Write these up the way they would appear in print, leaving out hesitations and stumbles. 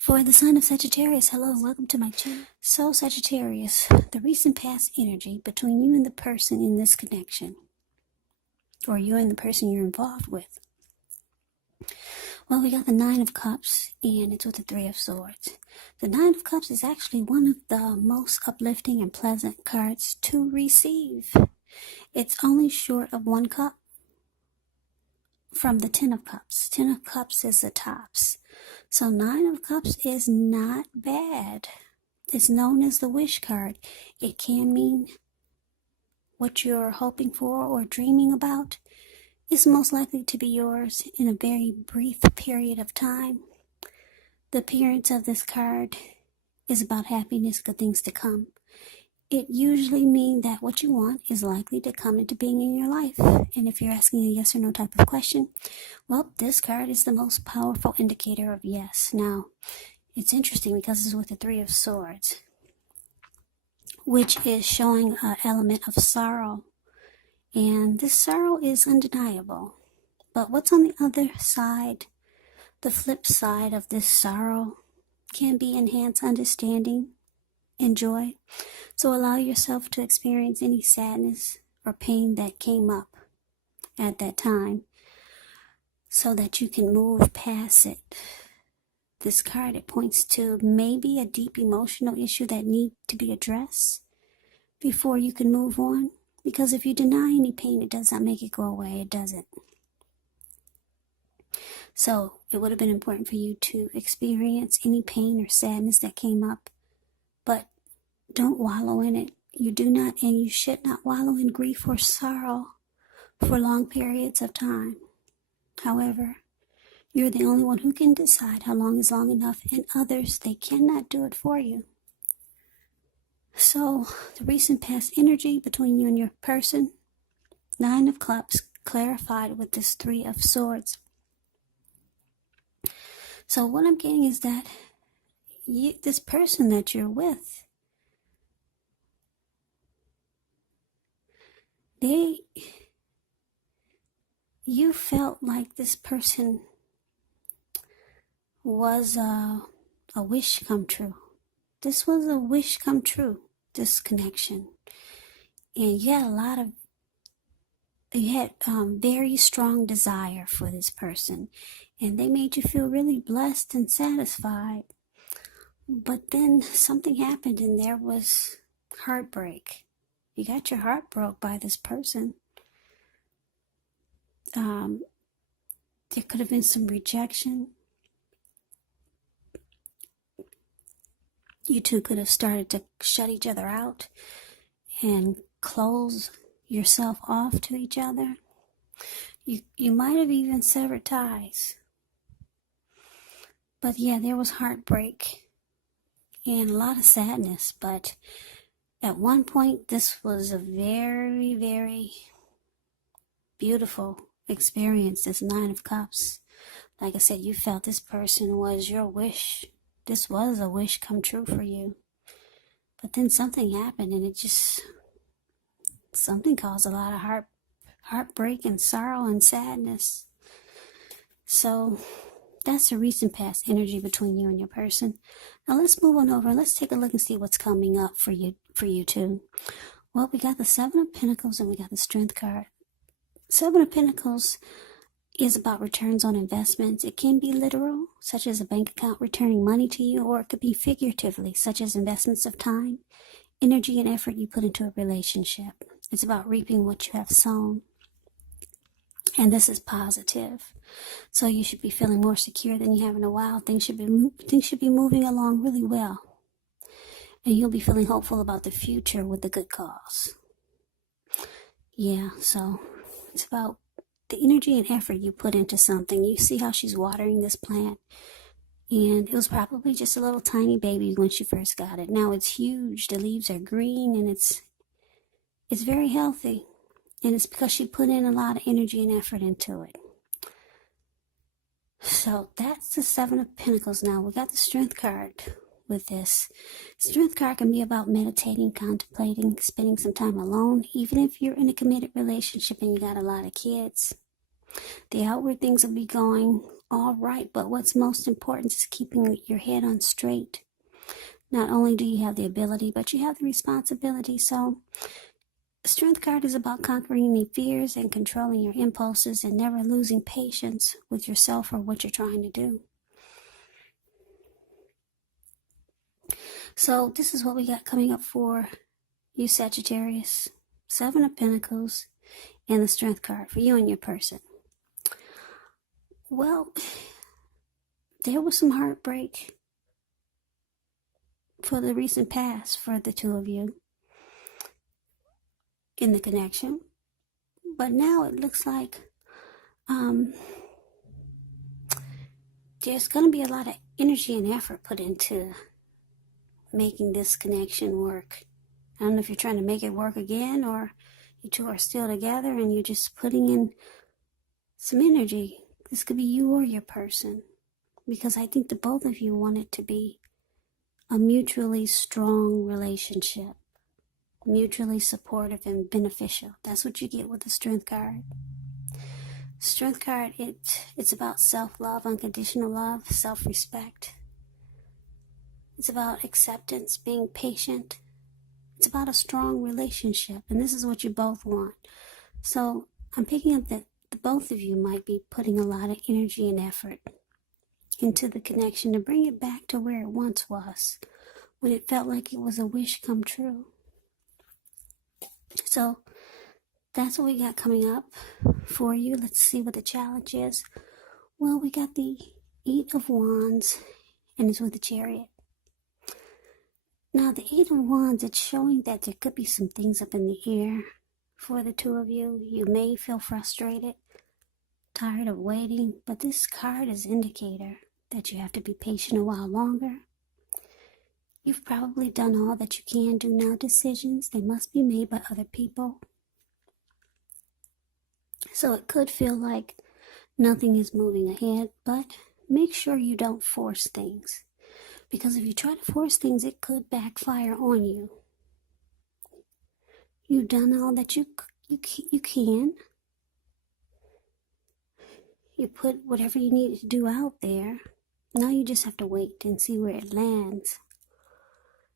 For the sign of Sagittarius, hello and welcome to my channel. So Sagittarius, the recent past energy between you and the person in this connection, or you and the person you're involved with. Well, we got the Nine of Cups, and it's with the Three of Swords. The Nine of Cups is actually one of the most uplifting and pleasant cards to receive. It's only short of one cup from the Ten of Cups. Ten of Cups is the tops. So Nine of Cups is not bad. It's known as the wish card. It can mean what you're hoping for or dreaming about is most likely to be yours in a very brief period of time. The appearance of this card is about happiness, good things to come. It usually means that what you want is likely to come into being in your life. And if you're asking a yes or no type of question, well, this card is the most powerful indicator of yes. Now, it's interesting because it's with the Three of Swords, which is showing an element of sorrow. And this sorrow is undeniable. But what's on the other side, the flip side of this sorrow, can be enhanced understanding and joy. So allow yourself to experience any sadness or pain that came up at that time so that you can move past it. This card, it points to maybe a deep emotional issue that needs to be addressed before you can move on. Because if you deny any pain, it does not make it go away. It doesn't. So it would have been important for you to experience any pain or sadness that came up. But don't wallow in it. You do not and you should not wallow in grief or sorrow for long periods of time. However, you're the only one who can decide how long is long enough, and others, they cannot do it for you. So, the recent past energy between you and your person, Nine of Cups, clarified with this Three of Swords. So what I'm getting is that this person that you're with, you felt like this person was a wish come true. This was a wish come true, this connection. And you had very strong desire for this person. And they made you feel really blessed and satisfied. But then something happened and there was heartbreak. You got your heart broke by this person. There could have been some rejection. You two could have started to shut each other out and close yourself off to each other. You might have even severed ties. But yeah, there was heartbreak and a lot of sadness. But at one point, this was a very, very beautiful experience, this Nine of Cups. Like I said, you felt this person was your wish. This was a wish come true for you. But then something happened and something caused a lot of heartbreak and sorrow and sadness. So that's the recent past energy between you and your person. Now let's move on over. Let's take a look and see what's coming up for you two. Well, we got the Seven of Pentacles and we got the Strength card. Seven of Pentacles is about returns on investments. It can be literal, such as a bank account returning money to you, or it could be figuratively, such as investments of time, energy, and effort you put into a relationship. It's about reaping what you have sown. And this is positive. So you should be feeling more secure than you have in a while. Things should be moving along really well. And you'll be feeling hopeful about the future with a good cause. Yeah, so it's about the energy and effort you put into something. You see how she's watering this plant. And it was probably just a little tiny baby when she first got it. Now it's huge. The leaves are green and it's very healthy. And it's because she put in a lot of energy and effort into it. So that's the Seven of Pentacles. Now we got the Strength card with this. Strength card can be about meditating, contemplating, spending some time alone. Even if you're in a committed relationship and you got a lot of kids, the outward things will be going all right. But what's most important is keeping your head on straight. Not only do you have the ability, but you have the responsibility. So the Strength card is about conquering any fears and controlling your impulses and never losing patience with yourself or what you're trying to do. So this is what we got coming up for you, Sagittarius. 7 of Pentacles and the Strength card for you and your person. Well, there was some heartbreak for the recent past for the two of you in the connection. But now it looks like there's going to be a lot of energy and effort put into making this connection work. I don't know if you're trying to make it work again or you two are still together and you're just putting in some energy. This could be you or your person, because I think the both of you want it to be a mutually strong relationship, mutually supportive and beneficial. That's what you get with the Strength card. Strength card, it's about self-love, unconditional love, self-respect. It's about acceptance, being patient. It's about a strong relationship, and this is what you both want. So I'm picking up that the both of you might be putting a lot of energy and effort into the connection to bring it back to where it once was, when it felt like it was a wish come true. So that's what we got coming up for you. Let's see what the challenge is. Well, we got the 8 of Wands, and it's with the Chariot. Now, the 8 of Wands, it's showing that there could be some things up in the air for the two of you. You may feel frustrated, tired of waiting, but this card is an indicator that you have to be patient a while longer. You've probably done all that you can do now. Decisions, they must be made by other people. So it could feel like nothing is moving ahead, but make sure you don't force things. Because if you try to force things, it could backfire on you. You've done all that you can. You put whatever you need to do out there. Now you just have to wait and see where it lands.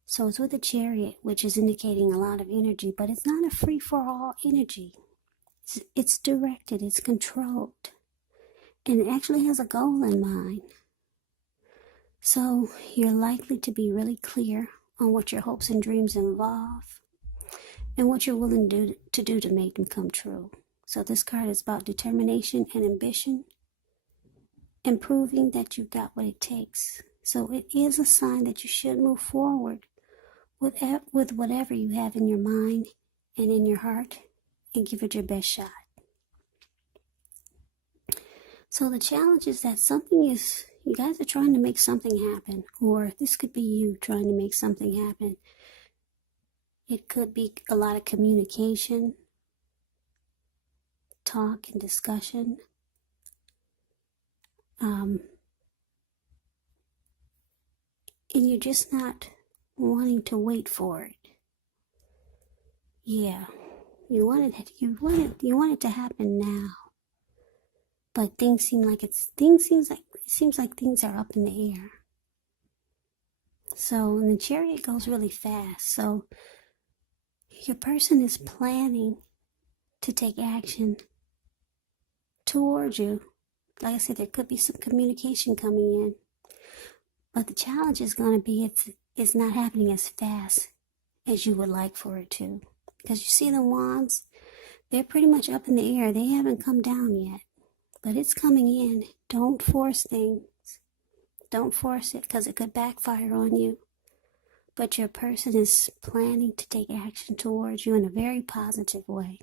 So it's with the Chariot, which is indicating a lot of energy, but it's not a free-for-all energy. It's directed, it's controlled, and it actually has a goal in mind. So you're likely to be really clear on what your hopes and dreams involve and what you're willing to do to make them come true. So this card is about determination and ambition and proving that you've got what it takes. So it is a sign that you should move forward with whatever you have in your mind and in your heart and give it your best shot. So the challenge is that you guys are trying to make something happen, or this could be you trying to make something happen. It could be a lot of communication, talk and discussion. And you're just not wanting to wait for it. Yeah, you want it to happen now. But it seems like things are up in the air. So, and the Chariot goes really fast. So your person is planning to take action towards you. Like I said, there could be some communication coming in. But the challenge is going to be it's not happening as fast as you would like for it to. Because you see the wands, they're pretty much up in the air. They haven't come down yet. But it's coming in. Don't force things. Don't force it, because it could backfire on you. But your person is planning to take action towards you in a very positive way.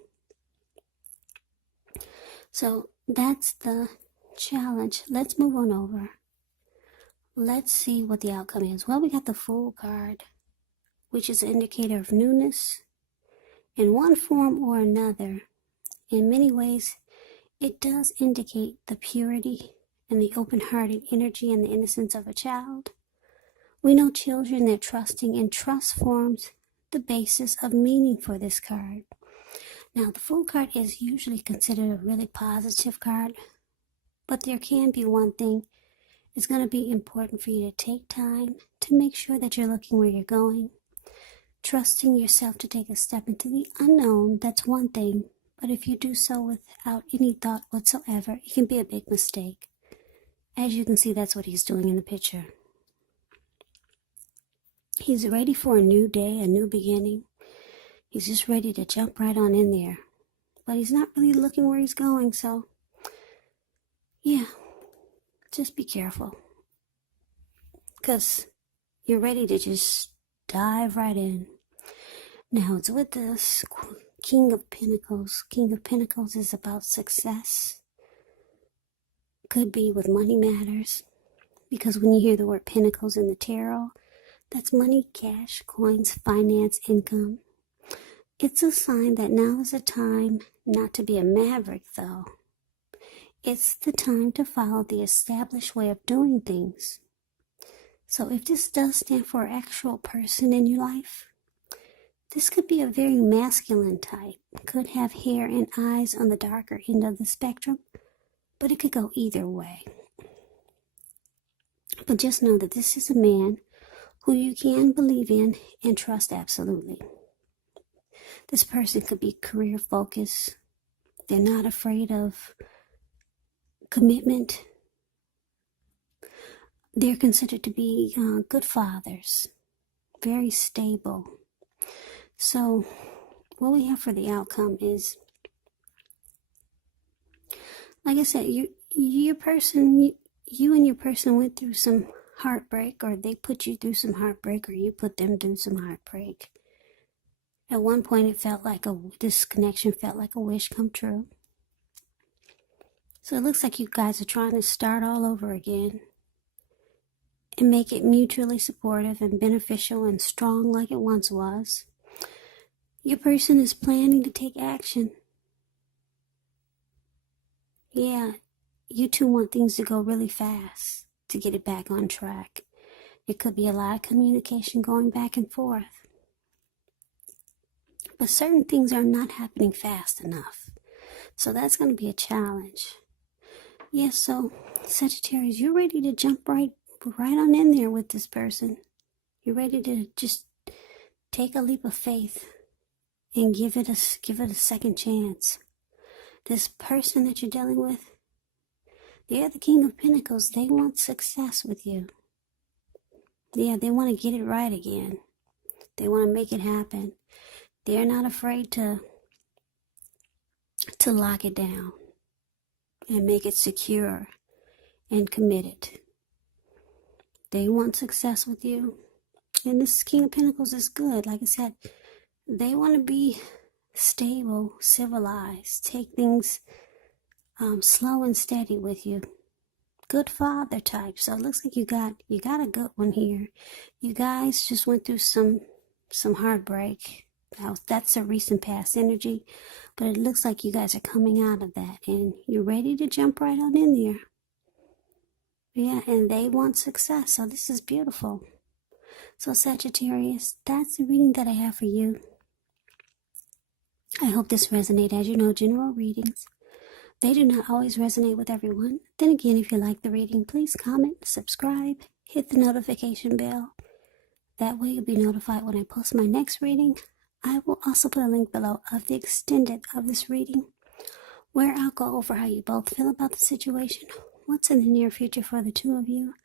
So that's the challenge. Let's move on over. Let's see what the outcome is. Well, we got the Fool card, which is an indicator of newness in one form or another. In many ways, it does indicate the purity and the open-hearted energy and the innocence of a child. We know children, they're trusting, and trust forms the basis of meaning for this card. Now, the Fool card is usually considered a really positive card, But there can be one thing. It's going to be important for you to take time to make sure that you're looking where you're going. Trusting yourself to take a step into the unknown, that's one thing. But if you do so without any thought whatsoever, it can be a big mistake. As you can see, that's what he's doing in the picture. He's ready for a new day, a new beginning. He's just ready to jump right on in there. But he's not really looking where he's going, so yeah, just be careful. Because you're ready to just dive right in. Now, it's with this King of Pentacles. King of Pentacles is about success. Could be with money matters. Because when you hear the word Pentacles in the tarot, that's money, cash, coins, finance, income. It's a sign that now is the time not to be a maverick, though. It's the time to follow the established way of doing things. So if this does stand for an actual person in your life, this could be a very masculine type. Could have hair and eyes on the darker end of the spectrum, but it could go either way. But just know that this is a man who you can believe in and trust absolutely. This person could be career focused. They're not afraid of commitment. They're considered to be good fathers, very stable. So what we have for the outcome is, like I said, you and your person went through some heartbreak, or they put you through some heartbreak, or you put them through some heartbreak. At one point, it felt like this connection felt like a wish come true. So it looks like you guys are trying to start all over again and make it mutually supportive and beneficial and strong like it once was. Your person is planning to take action. Yeah, you two want things to go really fast to get it back on track. It could be a lot of communication going back and forth. But certain things are not happening fast enough. So that's going to be a challenge. Yes, so Sagittarius, you're ready to jump right on in there with this person. You're ready to just take a leap of faith and give it a second chance. This person that you're dealing with, they're the King of Pentacles. They want success with you. Yeah, they want to get it right again. They want to make it happen. They're not afraid to lock it down and make it secure and committed. They want success with you. And this King of Pentacles is good. Like I said, they want to be stable, civilized, take things slow and steady with you. Good father type. So it looks like you got a good one here. You guys just went through some heartbreak. Now, that's a recent past energy, but it looks like you guys are coming out of that and you're ready to jump right on in there. Yeah, and they want success, so this is beautiful. So Sagittarius, that's the reading that I have for you. I hope this resonates. As you know, general readings, they do not always resonate with everyone. Then again, if you like the reading, please comment, subscribe, hit the notification bell. That way you'll be notified when I post my next reading. I will also put a link below of the extended of this reading, where I'll go over how you both feel about the situation, what's in the near future for the two of you,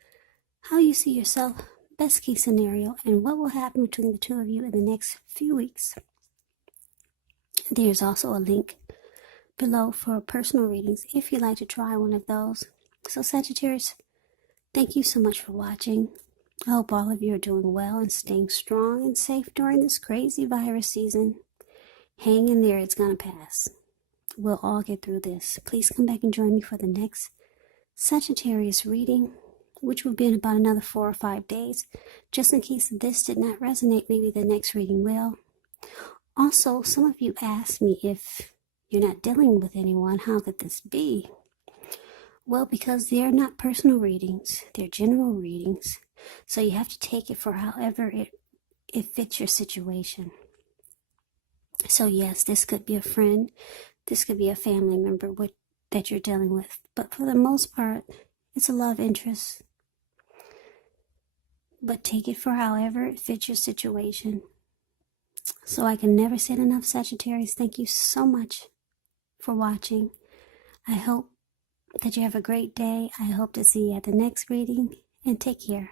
how you see yourself, best case scenario, and what will happen between the two of you in the next few weeks. There's also a link below for personal readings if you'd like to try one of those. So Sagittarius, thank you so much for watching. I hope all of you are doing well and staying strong and safe during this crazy virus season. Hang in there, it's gonna pass. We'll all get through this. Please come back and join me for the next Sagittarius reading, which will be in about another 4 or 5 days. Just in case this did not resonate, maybe the next reading will. Also, some of you asked me, if you're not dealing with anyone, how could this be? Well, because they're not personal readings, they're general readings. So you have to take it for however it fits your situation. So yes, this could be a friend, this could be a family member, that you're dealing with. But for the most part, it's a love interest. But take it for however it fits your situation. So I can never say it enough, Sagittarius. Thank you so much for watching. I hope that you have a great day. I hope to see you at the next reading, and take care.